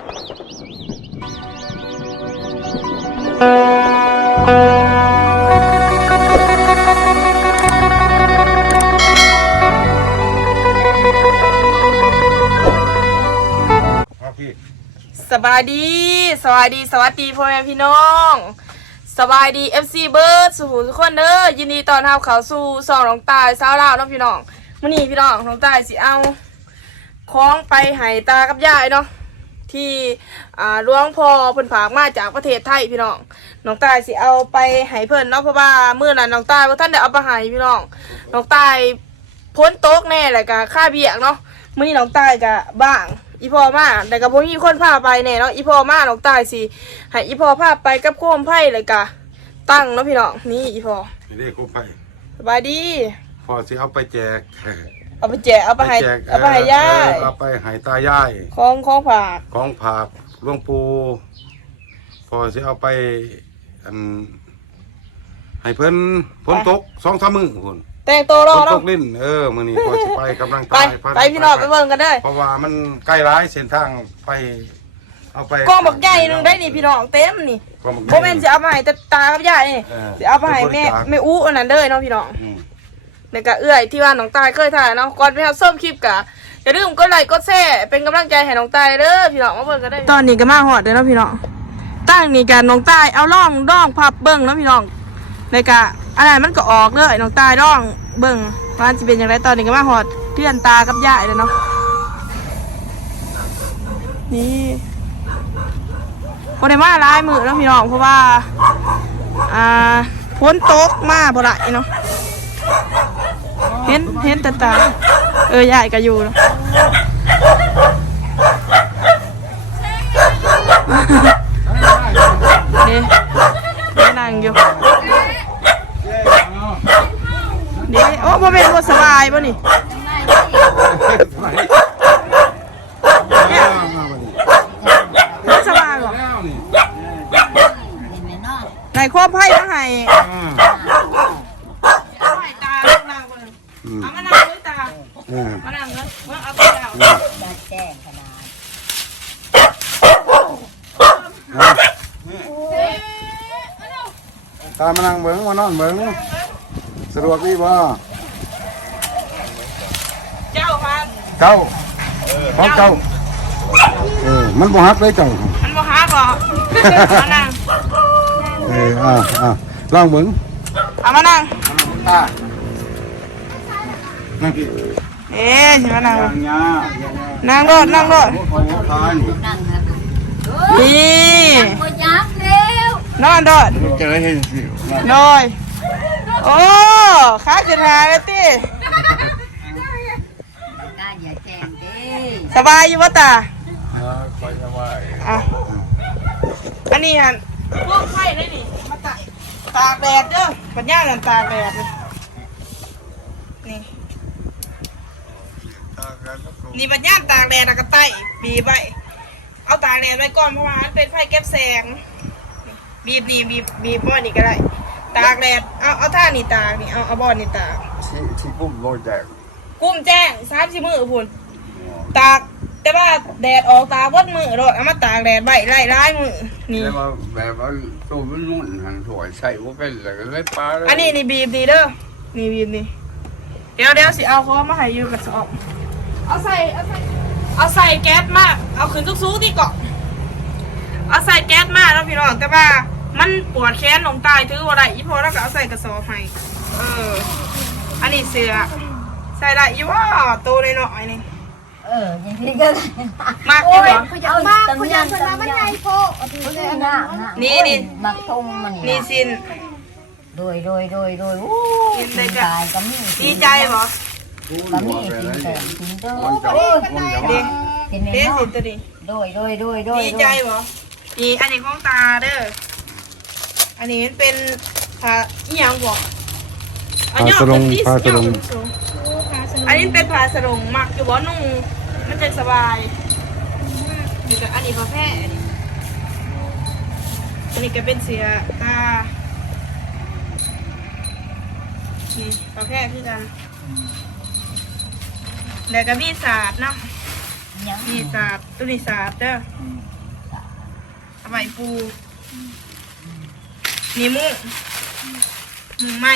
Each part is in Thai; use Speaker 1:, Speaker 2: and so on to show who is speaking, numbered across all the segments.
Speaker 1: ครับพี่
Speaker 2: สบายดี สวัสดี สวัสดีพ่อแม่พี่น้อง สบายดี FC เบิร์ดสุขุมทุกคนเด้อ ยินดีต้อนรับเข้าสู่สองน้องตายสาวลาวเน้องพี่น้องมื้อนี้พี่น้องน้องตายสิเอาของไปให้ตากับยายเนาะ ที่อ่าหลวงพ่อเพิ่นฝากมาจากประเทศไทยพี่น้องน้องตายสิเอาไปให้เพิ่นเนาะเพราะว่ามื้อนั้นน้องตายบ่ทันได้เอาไปให้พี่น้องน้องตายพ้นโต๊ะแน่แหละก็ค่าเบี้ยกเนาะมื้อนี้น้องตายก็บ้างอีพ่อมาแต่ก็บ่มีคนพาไปแน่เนาะอีพ่อมาน้องตายสิให้อีพ่อพาไปกับโคมไผ่เลยกะตั้งเนาะพี่น้องนี่อีพ่อ
Speaker 1: นี่ได้คุ้มไป
Speaker 2: สบายดี
Speaker 1: พอสิเอาไปแจก
Speaker 2: เอาไปแจกเอาไปให้
Speaker 1: แจก
Speaker 2: เอาไปให้ย่า
Speaker 1: เออเอาไปให้ตายาย
Speaker 2: ของของฝาก
Speaker 1: ของผักหลวงปู่พอสิเอาไปอันให้เพิ่นพ้นตกสองสามมื้อพุ่น
Speaker 2: แต่งตัวรอ
Speaker 1: พ้นต
Speaker 2: เนาะ
Speaker 1: กลิ้นเออมื้อนี้พอสิไปกำลัง
Speaker 2: ไป
Speaker 1: ตายพา
Speaker 2: ไปพี่น้องไปเบิ่งกันเด้อ
Speaker 1: เพราะว่ามันใกล้ร้ายเส้นทางไป เอาไป
Speaker 2: กองบักใหญ่หนึงได้นี่พี่น้องเต็มนี่
Speaker 1: กองบักให
Speaker 2: บ่
Speaker 1: ญ่
Speaker 2: แม่นสิเอาไปให้แต่ตากับยายนี่
Speaker 1: เออ
Speaker 2: สิเอาไปให้แม่
Speaker 1: บริจาค
Speaker 2: แม่อู้อันนั้นเด้อเนาะพี่น้อง
Speaker 1: อืม
Speaker 2: แล้วก็เอื้อยที่ว่าน้องตายเคยถ่ายเนาะก่อนไปรับส้มคลิปกะอย่าลืมกดไลค์กดแชร์เป็นกำลังใจให้น้องตายเด้อพี่น้องมาเบิ่งกันได้ ตอนนี้ก็มาฮอดเด้อเนาะพี่น้องตั้งนี่กันน้องตายเอาล่องดองพับเบิ่งเนาะพี่น้องแล้วก็อันนั้นมันก็ออกเลยน้องตายดองเบิ่งว่าสิเป็นจังไดตอนนี้ก็มาฮอดเพื่อนตากับยายแล้วเนาะนี่บ่ได้มาหลายมือเนาะพี่น้องเพราะว่า อ่าฝนตกมาบ่ได้เนาะ เห็นเห็นแต่ตาเออยายก็อยู่เนอะนี่นี่นั่งอยู่นี่โอ้พ่อเป็นบ่สบายป่ะนี่บ่สบายหรอไหนครอบไพ่มาให้เอาให้ตานั่งคนนึง
Speaker 1: อืม
Speaker 2: เอามานั่งด้วยตา
Speaker 1: อืม
Speaker 2: มานั่งเลยมาเอาไปเอา
Speaker 3: แจ้งขนาด
Speaker 1: ตามมานั่งเบิ้ งมานอนเบิ้งสะดวกดีบ่
Speaker 2: เจ้าพัน
Speaker 1: เจ้าของเจ้าเออมันบ่ฮักเลยเจ้า
Speaker 2: มันบ่ฮักหรอกมานั่ง
Speaker 1: เอออ่าอ่าลองเบิ้ง
Speaker 2: เอามานั่ง
Speaker 1: ตานั่งกี่
Speaker 2: เอ๊ะสิมานั่ง
Speaker 1: ยางยา
Speaker 2: นั่งรถนั่งรถ
Speaker 1: ของทาน
Speaker 3: นั่งครับ
Speaker 2: นี่
Speaker 3: ก็ยับเร็วน
Speaker 2: อนรถ
Speaker 1: เจอเห็นสิ
Speaker 2: นอย โอ้ขาจะหาแล้วติ
Speaker 3: กล้าอย่าแจ้งเด้
Speaker 2: สบายอยู่บ่ตา
Speaker 1: คอยสบาย
Speaker 2: อะอันนี้ฮันพวกไข่ได้นี่มาตากตากแดดเด้อปัญญากันตากแดดเลยนี่ นี่บัญญัติตากแดดแล้วก็ไต้บีบไว้เอาตากแดดไว้ก่อนเพราะว่ามันเป็นไฟเก็บแสง บีบนี่บีบบีบบ่อนี่ก็ได้ ตากแดดเอาเอาท่านี่ตากนี่เอาเอาบ่อนี่ตาก
Speaker 1: ที่ที่กุ้มโรยแจก
Speaker 2: กุ้มแจ้งสามสิบมือพุ่นตากแต่ว่าแดดออกตากวัดมือโดดเอามาตากแดดไว้ไล่ร้ายมือนี่
Speaker 4: แล้วมาแบบว่าตัวมันนุ่นหันสวยใส่ว่าเป็นอะไรก็เลยปลาเลย
Speaker 2: อันนี้นี่บีบนี่เด้อนี่บีบนี่เดี๋ยวเดี๋ยวสิเอาเขามาให้อยืมกับสอบเอาใส่เอาใส่เอาใส่แก๊สมากเอาขึ้นสูงๆที่เกาะเอาใส่แก๊สมากแล้วพี่น้องแต่ว่า มันปวดแขนลงตายถือว่าไรอีพอแล้วก็เอาใส่กระสอบให้เออ อันนี้เสือใส่ได้อีว่าตัวน้อยๆนี่
Speaker 3: เอออย่างนี้ก็ได้
Speaker 2: มากที่บ่
Speaker 3: เอามากคุณยังคนละมันใหญ่โพนี่นี่มักทงมัน
Speaker 2: นี่สิน
Speaker 3: โดยโดยโดยโดยอู้
Speaker 2: กินได้จ้ะ
Speaker 3: ตายก็มี
Speaker 2: ดีใจบ่
Speaker 3: ก็มีกินแต่กินเด้อ
Speaker 4: มันจะมันจะ
Speaker 2: ดี
Speaker 3: กิน
Speaker 2: เด้
Speaker 3: เนาะ
Speaker 2: สินตัวนี้
Speaker 3: โดยโดยโดยโดย
Speaker 2: ดีใจบ่นี่อันนี้ของตาเด้อ อันนี้มันเป็นผ้าอีหยังบ่อันนี้เป็นที่ย่อเป็นสูงอันนี้เป็นผ้าสรงมักอยู่บ่นุ่งมันจะสบายนี่ก็อันนี้ผ้าแพร่อันนี้อันนี้ก็เป็นเสือตานี่ผ้าแพร่คือกันแล้วก็มีศาสตร์เนาะ
Speaker 3: ยัง
Speaker 2: นี่สาบตัวนี้สาบเด้อเอาไว้ปู นี่มุ้งมุ้งไหม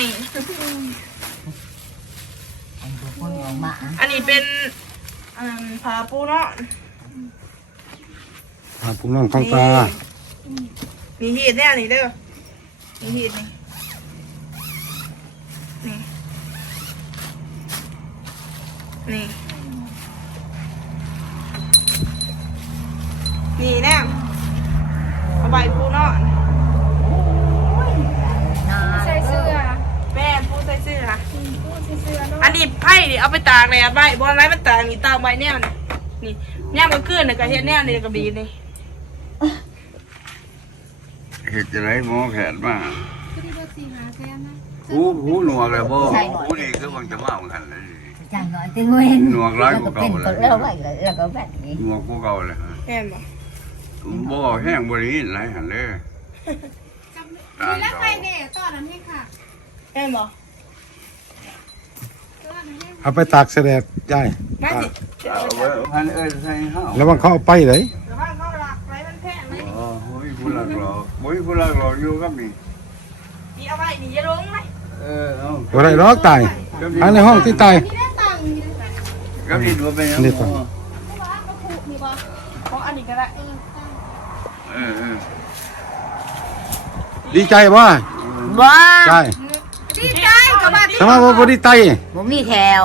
Speaker 3: อันตัวคนออกมา
Speaker 2: อันนี้เป็นอันผาปูเนาะ
Speaker 1: หาผู้น้องท้องตา
Speaker 2: มีหีดแน่นี่เด้อมีหีดนี่นี่นี่นี่แน่เอาใบปูเนาะ
Speaker 3: ใส่เสื้อ
Speaker 2: แม่ปูใส่เสื้ออันนี้ไผ่นี่ เอาไปตากเลยใบบอลไรมันตากนี่ตากใบแนวนี่นี่แนวมันขึ้นน่ะก็เฮ็ดแนวนี่ก็บีนี่
Speaker 4: เห็ดจะไรหมอแผนมาหูหูหนวกเลยบ่หูนี่คือมันจะมาเหมือนกันเลย
Speaker 3: จังหน่อยตึงเว้น
Speaker 4: หนวกร้ายกว่าเก่าเลย
Speaker 3: แล้วไว้แล้วก็แบบนี้
Speaker 4: หนวกกูเก่าเลยฮะ
Speaker 2: แม่นบ่
Speaker 4: บ่แห้งบ่ได้ยินหลายหันเลยตา
Speaker 5: แล้ว
Speaker 4: เก่า
Speaker 5: ใครเนี่ยตอนนั้นให้ค่ะ
Speaker 2: แม่นบ่
Speaker 5: ตอนนั้นให้
Speaker 1: เอาไปตากเสด็จยาย
Speaker 2: มาสิ
Speaker 4: เอาไว้พันเอ้ยใส่ห้าว
Speaker 1: แล้วมันเขาเอาไปเลย
Speaker 2: ระวังเขาหลักไรมันแพงเลย
Speaker 4: อ๋อโอ้ยผู้หลักหลอกโอ้ยผู้หลักหลอกอยู่กับนี่
Speaker 2: นี่เอาไว้นี่อย่าลงเลย
Speaker 4: เออเอา
Speaker 1: บ่ได้รอกตายอันในห้องที่ตาย
Speaker 5: นี่ได้ตังค์นี่ได้ตังค์
Speaker 4: กับนี่ตัวเป็นยัง
Speaker 1: นี่ก่อน
Speaker 5: เพราะว่าก็ผูกนี่บ่
Speaker 2: ของอันนี้ก็ได้
Speaker 5: เออตังค์
Speaker 4: เออเออ
Speaker 1: ดีใจบ่
Speaker 3: ว้า
Speaker 1: ใช่
Speaker 5: ดีใจกับว่า
Speaker 1: ทำไมบ่บ่ดีใจ
Speaker 3: บ่มีแถว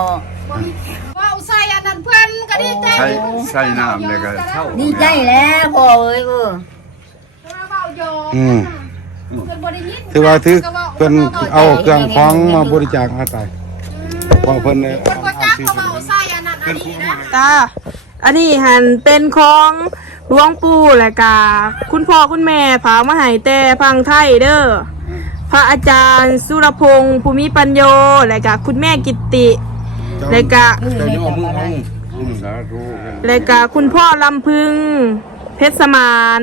Speaker 5: ว่าเอาใส่อันนั้นเพื่อนก็ดีใจ
Speaker 4: ใส่ใส่น้ำเลยก็เท่า
Speaker 3: ดีใจแล้วพ่อเอ้ยเออ
Speaker 5: เพราะว่าเบาโยก
Speaker 1: อืม
Speaker 5: เพื่อนบริยิน
Speaker 1: ถือว่าถือเพิ่นเอาเครื่องของมาบริจาคมาตายพอเพิ่นเนี่ย
Speaker 5: เพื่อนก็จักเขาว่าเอาใส่อันนั้นอันนี้นะ
Speaker 2: ตาอันนี้หันเป็นของหลวงปู่แหละกาคุณพ่อคุณแม่ฝากมาให้แต่พังไทยเด้อ พระอาจารย์สุรพงศ์ภูมิปัญโยและกะคุณแม่กิตติ และกะ
Speaker 1: เจ้าโยมมึงเอา
Speaker 4: อืมสาธุกัน
Speaker 2: และกะคุณพ่อลำพึง เพชรสมาน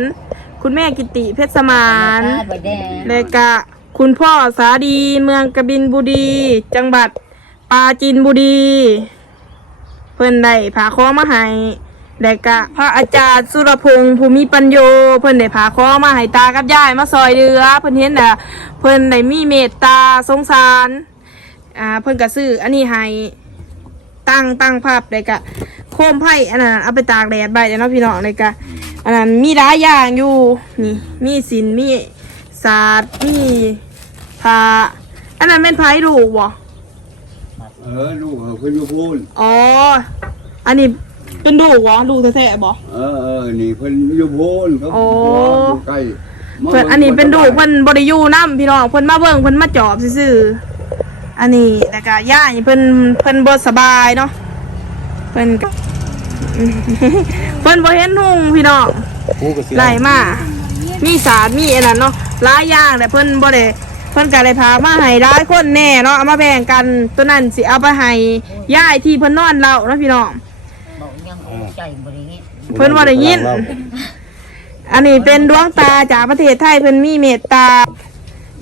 Speaker 2: คุณแม่กิตติเพชรสมาน
Speaker 3: ไปแดง
Speaker 2: และกะคุณพ่อสาดีเมืองกบินบุรี จังหวัดปราจีนบุรี เพิ่นได้พาข้อมาให้ และกะพระอาจารย์สุรพงศ์ภูมิปัญโย เพิ่นได้พาข้อมาให้ตากับยายมาซอยเรือเพิ่นเห็นน่ะเพิ่นได้มีเมตตาสงสารอ่าเพิ่นก็ซื้ออันนี้ให้ตั้งตั้งภาพเลยกะโคมไผ่อันนั้นเอาไปตากแดดใบเดี๋ยวเนาะพี่น้องเลยกะอันนั้นมีหลายอย่างอยู่นี่มีสินมีศาสตร์มีผ้าอันนั้นเป็นไผ่ลูกบ่
Speaker 4: เออลูกเขาขึ้นอยู่พูน
Speaker 2: อ๋ออันนี้ เป็นลูกวะลูกแท้ๆบ่
Speaker 4: เออเออนี่เพิ่นอยู่พูนเขา
Speaker 2: โอ้
Speaker 4: อยู่ใกล้
Speaker 2: เพิ่นอันนี้เป็นลูกเพิ่นบ่ได้อยู่นํพี่น้องเพิ่นมาเบิ่งเพิ่นมาจอบซื่อๆอันนี้แล้วก็ย่านี่เพิ่นเพิ่นบ่สบายเนาะเพิ่นก็ เพิ่นบ่เห็นหุ่งพี่น้อง
Speaker 1: ผู้ก็เสีย
Speaker 2: ไล่มา มีสารมีอันนั้นเนาะหลายอย่างแต่เพิ่นบ่ได้เพิ่นก็เลยพามาให้หลายคนแน่เนาะเอามาแบ่งกันตัวนั้นสิเอาไปให้ย่ายที่เพิ่นนอนเล่าเนาะพี่น้อง
Speaker 3: บอกยังเอา ใจบ่ได้ยิน
Speaker 2: เพิ่นว่าได้ยิน อันนี้เป็นดวงตาจากประเทศไทยเพิ่นมีเมตตา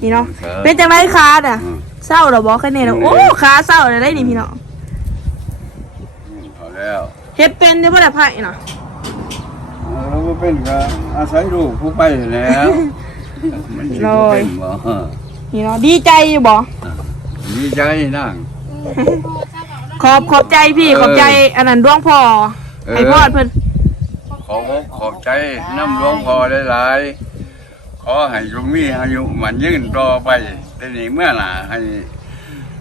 Speaker 2: นี่เนาะ เป็นจังไรขาอะเศร้าเหรอบอกแค่นี้เนาะโอ้ขาเศร้าเลยได้นี่พี่น้อง
Speaker 4: เอาแล้ว
Speaker 2: เฮ็ดเป็นได้บ่ได้ไผ่เนาะ
Speaker 4: เออแล้วก็เป็นก็อาศัยลูกผู้ไปแล้วมันสิบ่เป็นบ่
Speaker 2: นี่เนาะดีใจอยู่บ่
Speaker 4: ดีใจนั่ง
Speaker 2: ขอบขอบใจพี่
Speaker 4: เออ
Speaker 2: ขอบใจอันนั้นดวงพ่อ
Speaker 4: เออ
Speaker 2: ให้พอดเพิ่น
Speaker 4: ขอบอกขอบใจน้ำหลวงพ่อหลายๆขอให้จงมีอายุมันยืนต่อไปแต่นี่เมื่อหน่ะให้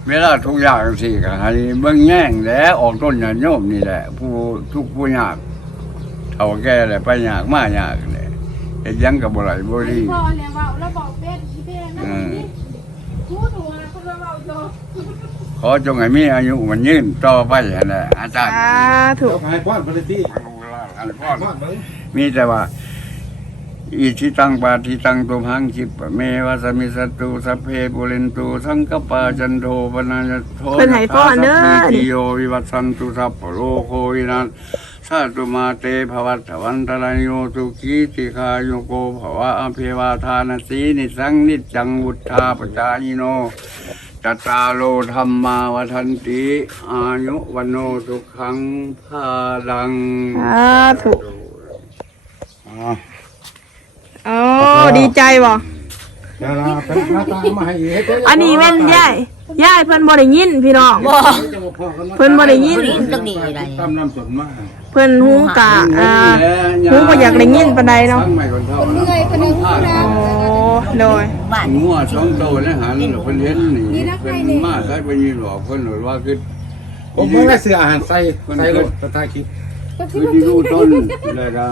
Speaker 4: เวลาทุกอย่างสิก็ให้เบิ่งแย่งแหล้วออกต้นญาติโยมนี่แหละ ผู้ทุกผู้ยากเฒ่าแก่แหละไปยากมายากเลยเฮ็ดหยังก็บ่ไหลบ่ดี
Speaker 5: พ่อเนี่ยว่าแล้วบอกเป็นที่เป็นนั่นนี่พูดหัวคนละเบาโยก
Speaker 4: ข อจงให้มีอายุมันยืนต่อไปหั่นแหละอาจารย์
Speaker 2: สาธุ
Speaker 1: เจ้าพายป้อนพลที่
Speaker 4: อันพ่อ
Speaker 1: ป้อนเบิ่ง
Speaker 4: มีแต่ว่า อิทิตังปาทิตังตุมหังคิปะเมวะสมิสตุสัพเพปุเรนตุสังกปาจันโทปนายโท
Speaker 2: เพิ่นให้พรเด้อ
Speaker 4: สัพพิติโยวิวัตสันตุสัพพะโลกโควินัสสาตุมาเตภวัตวันตรายโยตุกีติคาโยโกภวะอภิวาทานสีนิสังนิจจังวุธาปจายโน จตารโลธรรมาวันติ อายุวันโนทุกขังพาลัง
Speaker 2: สาธุ
Speaker 1: อ่า
Speaker 2: โอ้ดีใจบ่
Speaker 1: เดี๋ยวเราเป็นหน้าตามาให้อีก
Speaker 2: อันนี้แม่นยายยายเพิ่นบ่ได้ยินพี่น้อง เพิ่นบ่ได้ยิน
Speaker 1: ตำน้ำสนมาก
Speaker 2: เพิ่นฮู้กะอ่าหูบ่อยากได้ยินปานใดเนาะ
Speaker 4: ทั้งไม่คนเท่า
Speaker 5: เหนื่อยคนหนึ่งผู้น
Speaker 2: โอ้ โดย
Speaker 4: งัวสองโตแล้วหันเพิ่นเห็นนี่เพิ่นมาใส่ไปยืนหลอกเพิ่นหรือว่าคือ
Speaker 1: ผมเพิ่งได้เสืออาหารใส่ใส่รถสไตล์คลิป
Speaker 4: คือที่รู้ต้นเลยนะ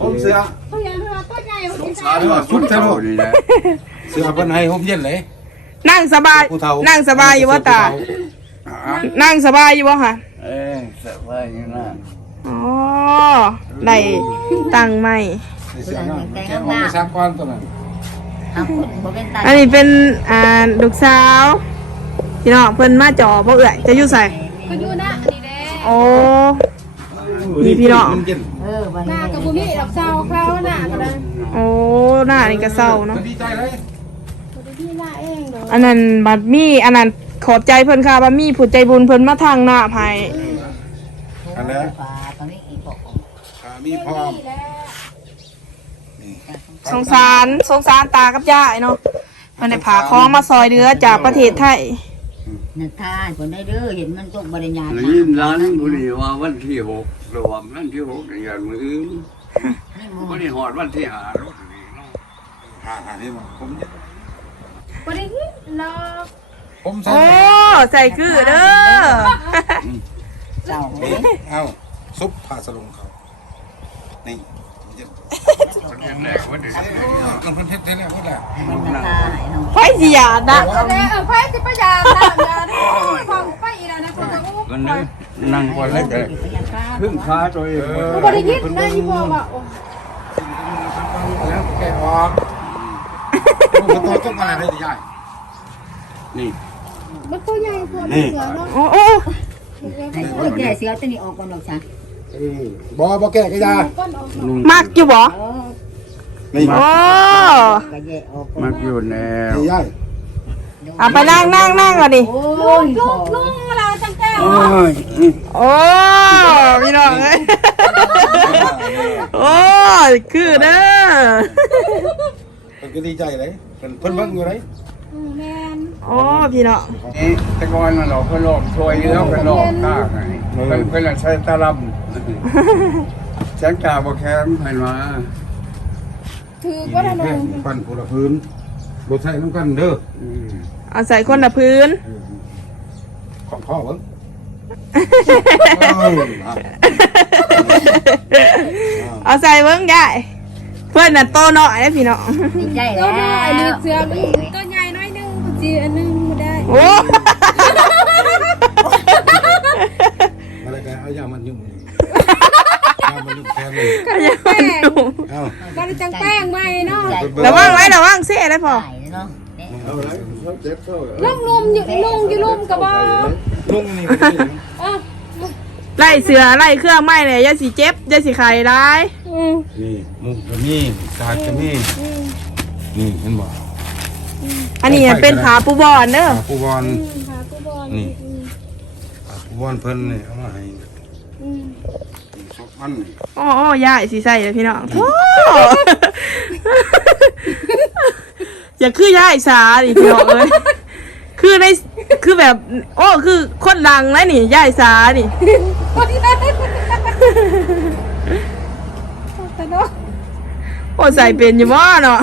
Speaker 1: ผมเสือำ
Speaker 5: เขาอยากมาต้นใหญ่
Speaker 4: สงสารว่าคนเท่านี่แหละ
Speaker 1: เสือเพิ่นให้ผมเย็นเลย
Speaker 2: นั่งสบาย
Speaker 1: ผู้เฒ่า
Speaker 2: นั่งสบายอยู่บ่ตา นั่งสบายอยู่บ่ค่ะ
Speaker 4: เอ้ยสบายอยู่นะ
Speaker 2: อ๋อได้ตังค์ใหม่
Speaker 1: เสือน้ำแกงออกไปสามก้อนตัวนั้น
Speaker 2: อันนี้เป็นอ่าลูกสาวพี่น้องเพิ่นมาจอบ่เอื้อยจะอยู่ไส
Speaker 5: เขาอยู่นะนี่แหละ
Speaker 2: โอ้ มีพี่น้อง
Speaker 1: เย็น
Speaker 5: หน้ากับบุมี่ดอกเศร้าเขาหน้าก็ได้
Speaker 2: โอ้หน้านี่ก็เศร้าเนาะ
Speaker 1: ดีใจเลย
Speaker 5: พี่หน้าเองเนาะ
Speaker 2: อันนั้นบัดมีอันนั้นขอบใจเพิ่นค่ะบัดมีผู้ใจบุญเพิ่นมาทางหน้าให้
Speaker 1: อันนี้อ่ามีพร้อม
Speaker 2: สงสารสงสารตากับยายเนาะเพิ่นได้พาของมาซอยเรือจากประเทศไทย
Speaker 3: นึกท่าคนได้เด้อเห็นมันตกบริญญาณ
Speaker 4: ได้ยินร้านบุรีว่าวันที่หกระหว่างวันที่หกในงานมืออื่นวันนี้หอดวันที่หารถนี่เนาะ
Speaker 1: อ่าอ่านี่มาผม
Speaker 5: บริหิรอ
Speaker 1: ผมใส่
Speaker 2: โอ้ใส่คือเด้อ
Speaker 3: เจ้า
Speaker 1: นี่เอ้าซุปผ้าสลงเขานี่เย็น
Speaker 4: วันนี้แรกวันนี้
Speaker 1: น้ำพันเพชรได้แล้วว่าแล้ว
Speaker 3: มันนึกท่าให้น้อง
Speaker 2: ไฟสิหยาดะ
Speaker 5: เอาแล้วเอไฟสิพยายามนะย่าได้ฟังไปอีแล้วนะคนจะอู้
Speaker 4: วันนี้นั่งคนเล็กเลยครึ่งขาตัวเอง
Speaker 5: บริหินะอีพ่อว่าโอ้
Speaker 1: แล้วแกออกมันตัวต้องมาได้ใหญ่
Speaker 4: นี่
Speaker 5: มันตัวใหญ่พอเสือเนาะ
Speaker 2: โอ้โอ้
Speaker 3: ให้โอ้ยแก่เสือตัวนี้ออกก่อนดอกจ้ะ
Speaker 1: บ่บ่แก่ก็ยา
Speaker 5: ก้นออก
Speaker 4: ลุง
Speaker 2: มักอยู่บ่
Speaker 3: เออ
Speaker 1: นี่
Speaker 2: โอ้
Speaker 3: ก็แย่ออกก่อน
Speaker 4: มักอยู่แนว
Speaker 1: ใหญ่
Speaker 2: เอาไปนั่งนั่งนั่งก่อนดิ
Speaker 3: โอ้ย
Speaker 5: ลุงลุงเราจังแก้ว
Speaker 4: โอ้ย
Speaker 2: โอ้พี่น้องเอ้ยโอ้คือเด้อ
Speaker 1: เพิ่นก็ดีใจเลยเพิ่นเพิ่นเบิ่งอยู่เลย
Speaker 5: แมน
Speaker 2: โอ้พี่น้อง
Speaker 4: นี่แต่ก่อนน่ะเราเพิ่นลอกช่วยแล้วเพิ่นลอกข้างไงเพิ่นเพิ่นใช้ตะลำ ฉันกาบ่แข็งเพิ่นว่า
Speaker 5: ถือว่าถนน
Speaker 1: ปั่นผู้ละพื้นบ่ใช่น้ำกันเด้อ
Speaker 4: อืม
Speaker 2: เอาใส่คนละพื้น
Speaker 1: ของพ่อเบิ่ง
Speaker 2: เอาใส่เบิ้งได้เพื่อนน่ะโตหน่อยนะพี่น้อง
Speaker 3: ดีใจ
Speaker 5: ตั
Speaker 3: แล้วว
Speaker 5: น้อยลูกเสือตัวใหญ่น้อยนึงจีอันนึงมาได้
Speaker 2: โอ้
Speaker 1: อะไรกันเอายามันยุ่งยามันยุ่งแทนเลย
Speaker 5: แป้ง
Speaker 1: เอา
Speaker 5: บริจังแป้งใหม่เนาะ
Speaker 2: ระวังไว้ระวังเสียได้พอ
Speaker 3: ตายเนาะ
Speaker 4: เอาไรเขาเจ็บเท่า
Speaker 5: ลุงลุมอยู่ลุงอยู่ลุมกับบอ
Speaker 1: ลุงนี่ก็ได้
Speaker 5: อะ
Speaker 2: ไล่เสือไล่เครื่องไม้เนี่ยอย่าสิเจ็บอย่าสิไข่ร้าย
Speaker 5: อืม
Speaker 1: นี่มุกก็มีกาดก็มีนี่เห็นบ่
Speaker 2: อันนี้เป็นผาปูบอนเด้อ
Speaker 1: ผู้บอล
Speaker 5: หาผู้บอล
Speaker 1: นี่ผู้บอลเพิ่นนี่เอามาให้
Speaker 5: อืม
Speaker 1: สองพัน
Speaker 2: โอ้โอ้ยายสิใส่เลยพี่น้องโอ้อย่าคือยายสาดิพี่น้องเอ้ยคือในคือแบบ โอ้คือคนดังนะนี่ยายสานี่
Speaker 5: แต่เนาะ
Speaker 2: โอ้ใส่เป็นอยู่บ่เนาะ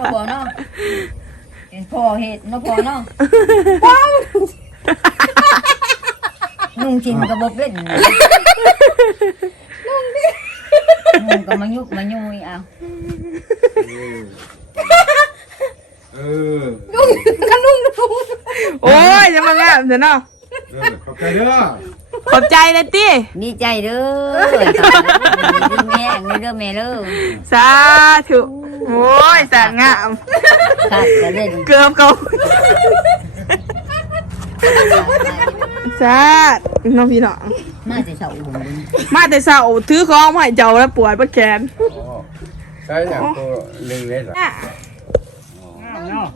Speaker 3: นกพอเนาะเป็นพ่อเห็ดนกพอเนาะนุ่ง กินกระบอกเป็นนุ่งก็มายุกมายุยเอา
Speaker 1: เออ
Speaker 2: โอ้ยจะมางามเถอะเนาะ
Speaker 1: เด้อขอบใจเด้อ
Speaker 2: ขอบใจเลยติ
Speaker 3: ดีใจเด้อดีแม่งเด้อแม่เด้อ
Speaker 2: สาธุโอ้ยสางาม
Speaker 3: ขาดกระเด็น
Speaker 2: เกือบเขา สาธุน้องพี่น้อง
Speaker 3: มาจะเสาหุ่น
Speaker 2: มาแต่เช้าถือของมาให้เจ้าแล้วปวดปวดแขน
Speaker 4: ใช้อย่างตัวหนึ่งเลยเหรอ
Speaker 2: อะ
Speaker 6: เนาะ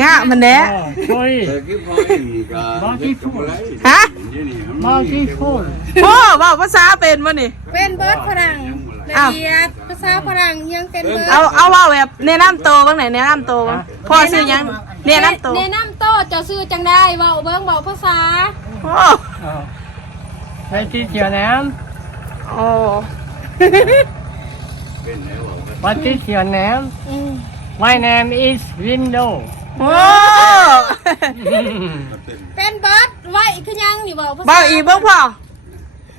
Speaker 2: งะมันแด้
Speaker 6: เออช่วย
Speaker 4: แต่กี่พอเองนี่ก็เฮ็ดกับอะไร
Speaker 2: ฮะ
Speaker 4: นี่นี่มัน
Speaker 6: มาที่พูด
Speaker 2: โอ้เว้าภาษาเป็นบ่นี่
Speaker 5: เป็นเบิร์ดฝรั่งละ
Speaker 2: อ้าว
Speaker 5: เอียดภาษาฝรั่งยังเป็นเบิร์ด
Speaker 2: เอาเอาเว้าแบบแนะนำตัวบ้างไหนแนะนำตัวบ้างพ่อชื่อหยังแนะนำตัว
Speaker 5: แนะนำโตเจ้าซื้อจังได้เว้าเบิ่งเว้าภาษา
Speaker 2: โอ้
Speaker 6: ไปที่เชียร์น้
Speaker 2: โอ้ำ
Speaker 6: ไปที่เชียร์น้
Speaker 5: อืมำ
Speaker 6: My name is Window
Speaker 2: โอ้
Speaker 5: เป็นเบิร์ดไว้คือยังนี่เว้าภาษา
Speaker 2: เว้าอีกเบิ่งพ่อ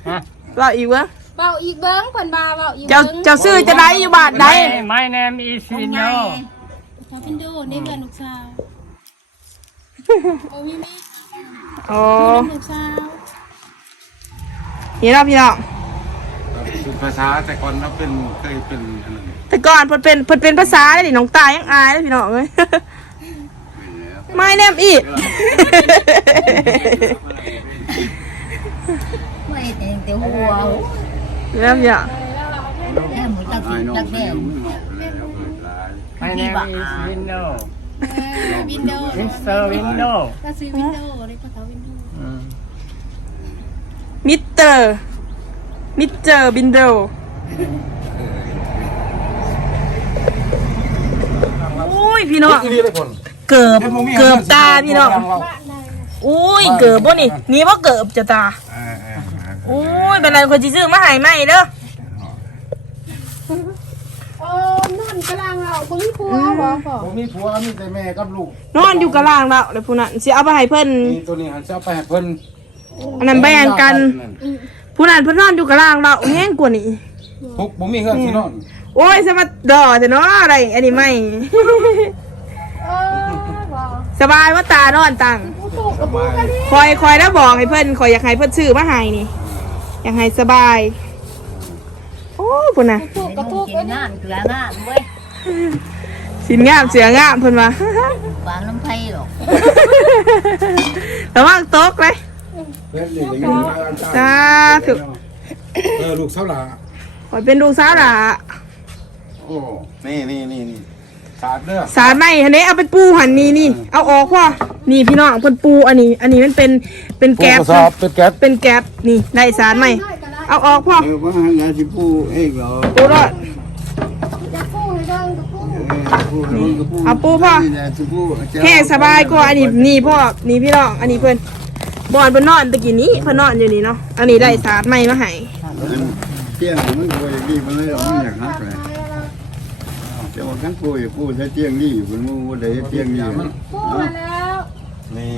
Speaker 6: ฮะ
Speaker 2: เว้าอีกเบิ่ง
Speaker 5: เว้าอีกเบิ่งเพิ่นว่าเว้าอีก
Speaker 2: เจ้า
Speaker 5: เบิ่ง
Speaker 2: เจ้าชื่อจะได้อยู่บ้านใด
Speaker 6: My- My name is Window
Speaker 5: ชาวพินโดนี่เพื่อนลูกสาวโอ้มีแม่
Speaker 2: โอ้
Speaker 5: ลูกสาว
Speaker 2: นี่เนาะพี่น้อง
Speaker 1: เป็นภาษาแต่ก่อนเราเป็นเคยเป็นอันนั้น
Speaker 2: แต่ก่อนเพิ่นเป็นเพิ่นเป็นภาษาได้ดิน้องตายยังอายเลยพี่น้องเอ้ย My name is
Speaker 3: ไม่แต่งแต่หัว
Speaker 2: แล้วพี่น้อง
Speaker 3: แค่หมูจัก
Speaker 4: ไอ้
Speaker 3: สิ
Speaker 4: น้อง
Speaker 3: จัก
Speaker 4: ไป
Speaker 3: แน่
Speaker 4: ดูหมดแล้ วหลาย
Speaker 6: My name is Window
Speaker 5: เออวินโดว์
Speaker 6: Mr. Window
Speaker 5: ก็ซื้อวินโดว์เลยภาษาวินโดว์
Speaker 6: อืม
Speaker 2: มิสเตอร์มิสเตอร์บินโดโอ้ยพี่น้อง
Speaker 1: อีนี่เลยคน
Speaker 2: เกือบเกือบตาพี่น้องอุ้ยเกือบบ่นี่นี่ว่าเกือบจะตา
Speaker 1: เออเออเออ
Speaker 2: อุ้ยเป็นไรคนจีซื้อมาใหายใหม่เด้อ
Speaker 5: เอ อนอนกำลังเราคุณผัวบอกบอก
Speaker 1: ผมมีผัวมีแต่แม่กับลูก
Speaker 2: นอนอยู่กะล่างแล้วเดี๋ยวพูนั้นสิเอาไปให้เพิ่น
Speaker 1: นี่ตัวนี้หันจะเอาไปให้เพิ่น
Speaker 2: อันนั้นแบ่งกันผู้นั้นเพิ่นนอนอยู่กะล่างแล้วแห้งกว่านี้
Speaker 1: ทุกผมมีเงินที่นอน
Speaker 2: โอ้ยสมาดอแต่เนาะอะไรอันนี้ไม่
Speaker 5: เออบอก
Speaker 2: สบายว่าตานอนตัง
Speaker 5: ผู้ถูกกับผู้กันนี่
Speaker 2: คอยคอยแล้วบอกให้เพิ่นคอยอยากให้เพิ่นซื้อมาให้นี่อยากให้สบายโอ้ พุ่นน่ะ
Speaker 5: ถูกกับถูก
Speaker 3: กิ
Speaker 5: กัน
Speaker 3: น
Speaker 5: นี่
Speaker 3: งานเกลืองานเว้ย
Speaker 2: สินงามเสืองามเพิ่นว่า
Speaker 3: บางน้ำไผ่หรอก
Speaker 2: ระวังตกเลย
Speaker 1: เพิ่นนี่อย่างนี้มาอาจารย์
Speaker 2: สาธุ
Speaker 1: เออลูกสาวหลา
Speaker 2: คอยเป็นลูกสาวหล่ะ
Speaker 1: โอ้นี่นี่นี่นี่สาดเด้อ
Speaker 2: สารไม่อันนี้เอาเป็นปูหันนี่นี่เอาออกพ่อนี่พี่น้องเพิ่นปูอันนี้ อันนี้มันเป็นเป็นแก๊ส
Speaker 1: สอบเป็นแก๊ส
Speaker 2: เป็นแก๊สนี่ได้สารไหม เอาออกพ่อ
Speaker 4: เออว่าให้ยาสิปูเองเหรอ
Speaker 2: ปูรอด
Speaker 5: จะกู้ให้เดินกับกู้
Speaker 4: เออปูแล้วก็ปู
Speaker 2: เอาปูพ่อ
Speaker 4: นี่ยาสิปูเจ้
Speaker 2: แห้งสบายกว่าอันนี้นี่พ่อนี่พี่น้องอันนี้เพิ่นบอนเพิ่นนอนตะกี้นี้เพิ่นนอนอยู่นี่เนาะอันนี้ได้สารไหมมาให้
Speaker 4: เตี้ยงมันก็อย่างนี้มันเลยเอามันอย่างนั้นเลยเจ้ากันปูอย่าปูใช้เตี้ยงนี่มันมูว่าได้เตี้ยงนี่มัน
Speaker 5: กู้มาแล้ว
Speaker 1: นี่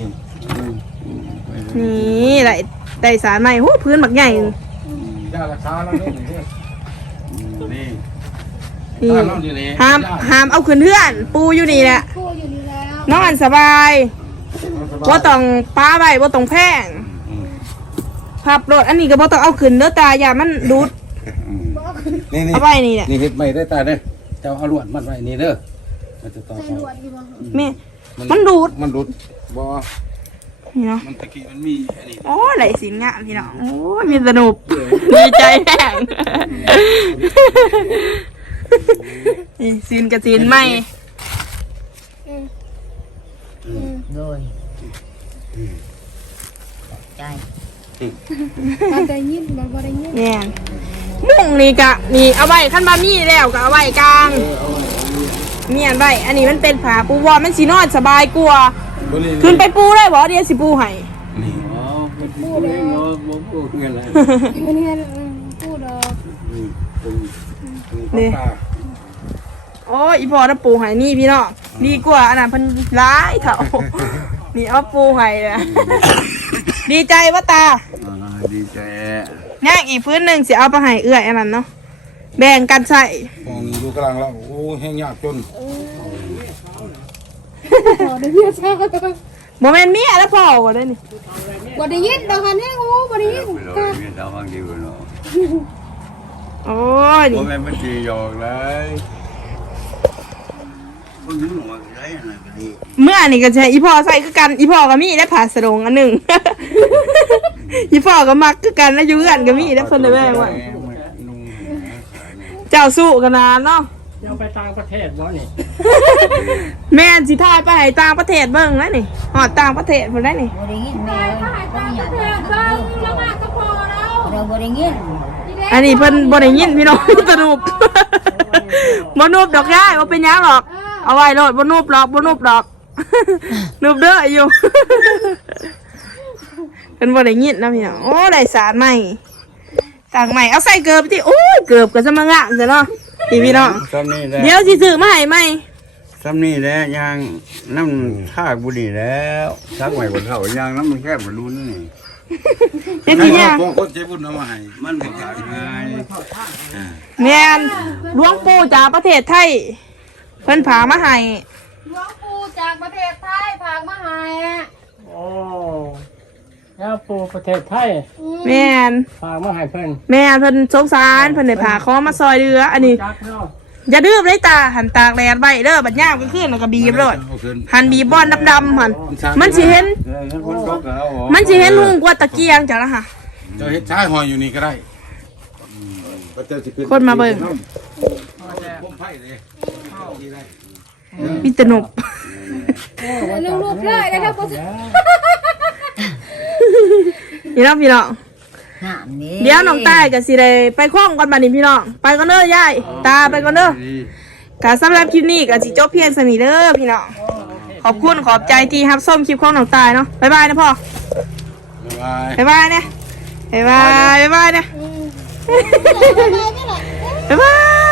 Speaker 2: นี่ได้ได้สารไหมโหพื้นบักใหญ่
Speaker 1: ยารักษาแล้วนี่นี่
Speaker 2: นี่
Speaker 1: บ้านเราอยู่นี่
Speaker 2: ห้ามห้ามเอาขึ้นเพื่อน ปูอยู่นี่แหละ
Speaker 5: กู้อยู่นี่แล้ว
Speaker 2: นอนสบายบ่ต้องป้าไว้บ่ต้องแพงพับรถอันนี้ก็บ่ต้องเอาขึ้นเด้อตาอย่ามันดูด
Speaker 1: นี่นี่
Speaker 2: เอาไว้นี่แหละ
Speaker 1: นี่เฮ็ดไม่ได้ตาเด้อเจ้าเอาลวดมัดไว้นี่เด้อมันจะต่อ
Speaker 5: ใส่หนวดอยู่บ่
Speaker 2: แม่มันดูด
Speaker 1: มันดุดบ่
Speaker 2: นี่เนาะ
Speaker 1: มันตะกี้มันมีอันนี้
Speaker 2: โอ้ไหลสินงามพี่น้องโอ้ยมีสนุกดีใจแห้งนี่ซีนกับซีนใหม่
Speaker 3: โดยใจ
Speaker 5: มาได้ยินบ่บ่ได้ยิน
Speaker 2: เนี่ยมุ่งนี่กะนี่เอาไว้ขั้นบะมี่แล้วก็เอาไว้กลางเมียนไว้อันนี้มันเป็นผ้าปูวอมันสีนอนสบายกว่า
Speaker 1: ตัวนี้
Speaker 2: ขึ้นไปปูได้บ่เดี๋ยวสิปูให้
Speaker 1: นี่
Speaker 4: อ๋อมันปูเองเนาะบ่ปูเงินอะไร
Speaker 5: มันเฮ็ดกู้ดอก
Speaker 2: นี่โอ้ยอีพอถ้าปูให้นี่พี่น้องดีกว่าอันนั้นเพิ่นร้ายเถานี่เอาปูให้เลยดีใจว่าตา
Speaker 4: อ่าดีใจ
Speaker 2: ย่างอีกพื้นหนึ่งสิเอาไปให้เอื้อยอันนั้นเนาะแบ่งกันใส่
Speaker 1: มองนี่อยู่กลางแล้วโอ้แห้งยากจน
Speaker 5: พอได้ยินซะ
Speaker 2: โมเมนเมียแล้วพ่อวะได้นี่
Speaker 5: บ่ได้ยินดอกคันนี้โอ้บ่ได้ยิน
Speaker 4: ไปเรามีดาวบางดีกว่าเนาะ
Speaker 2: โอ้ย
Speaker 4: บ่
Speaker 2: นี่
Speaker 4: แม่นมันสิหยอกเลยบ่รู้ว่าได้อันนั้นก็ดี
Speaker 2: เมื่อนี่ก็ใช่อีพ่อใส่คือกันอีพ่อก็มีได้ผ่าสะดงอันหนึ่งอีพ่อก็มักคือกันแล้วอยู่กันก็มีได้เพิ่นได้แบ่งไว้
Speaker 4: นุ่ง
Speaker 2: เจ้าสู้กันนานเนาะ
Speaker 6: เอาไปต่างประเทศบ่นี่
Speaker 2: แม่นสิทายไปให้ต่างประเทศเบิ่งแล้วนี่หอดต่างประเทศพุ่นได้นี่
Speaker 3: บ่ได้ยิน
Speaker 5: ไป
Speaker 3: แม่
Speaker 5: ก็หายตามประเทศบ้างแล้วมาก็พอแล้ว
Speaker 3: เราบ่ได้ยิน
Speaker 2: อันนี้เพิ่นบ่ได้ยินพี่น้อง สนุปบ่นูบดอกย่ายบ่เป็นหยังหรอก เอาไว้โลดบ่นูบหรอกบ่นูบดอก นูบเด้ออยู่ เพิ่นบ่ได้ยินนะพี่น้อง โอ้ได้สารใหม่สั่งใหม่ เอาใส่เกือบที่โอ้ยเกือบก็จะมางะซะเนาะ พี่พี่น้อง
Speaker 4: ซ้ำนี่แหละ
Speaker 2: เดี๋ยวสิซื้อมาให้ใหม่
Speaker 4: ซ้ำนี่แหละยางน้ำท่าบุรีแล้วซักใหม่บนเขายางน้ำมันแค่บรรลุนี่
Speaker 2: เฮ็ดสิเนี่ย
Speaker 1: พวกคนใจบุญเอามาให้
Speaker 4: มันบ่ขาดง่าย
Speaker 2: แม่นหลวงปู่จากประเทศไทยเพิ่นพามาให้
Speaker 5: หลวงปู่จากประเทศไทยพากมาใหาย
Speaker 6: โอ้ แล้วปูประเทศไทย
Speaker 2: แม่น
Speaker 6: ฝากมาให้เพิ่น
Speaker 2: แม่เพิ่นสงสารเพิ่นได้พาของมาซอยเรืออันนี้
Speaker 6: จักเนาะ
Speaker 2: อย่าดื้อเลยตาหันตากแดดไว้เด้อบัดย่างกลางคืนแล้วก็บีบเลย
Speaker 1: เอาขึ้น
Speaker 2: หันบีบบอนดำๆหันมันสิเห็น
Speaker 4: เออถ้าคนตกแล้วอ๋อ
Speaker 2: มันสิเห็นหุงกว่าตะเกียงจ้ะละค่ะ
Speaker 1: เจ้าเฮ็ดชายหอยอยู่นี่ก็ได้ก็เจ้าสิเป็น
Speaker 2: คนมาเบิ่ง
Speaker 1: ผมไผ่เลย
Speaker 2: มีแตหนบ
Speaker 5: เรื่องรูปเลยแล้วถ้าบ่
Speaker 2: พี่ น้องพี่น้อง
Speaker 3: น้ำนี่
Speaker 2: เดี๋ยวน้องตายก็สิได้ไปคล้องก่อนบัดนี้พี่น้องไปก่อนเด้อยายตาไปก่อนเด้อ
Speaker 4: ดี
Speaker 2: กะสำหรับคลิปนี้ก็สิจบเพียงสนิเด้อพี่น้องขอบคุณขอบใจที่รับส้มคลิปของน้องตายเนาะบ๊ายบายนะพ่อ
Speaker 1: บ๊ายบาย
Speaker 2: บ๊ายบายเนี่ยบ๊ายบายบ๊ายบายเนี่ยบ๊ายบาย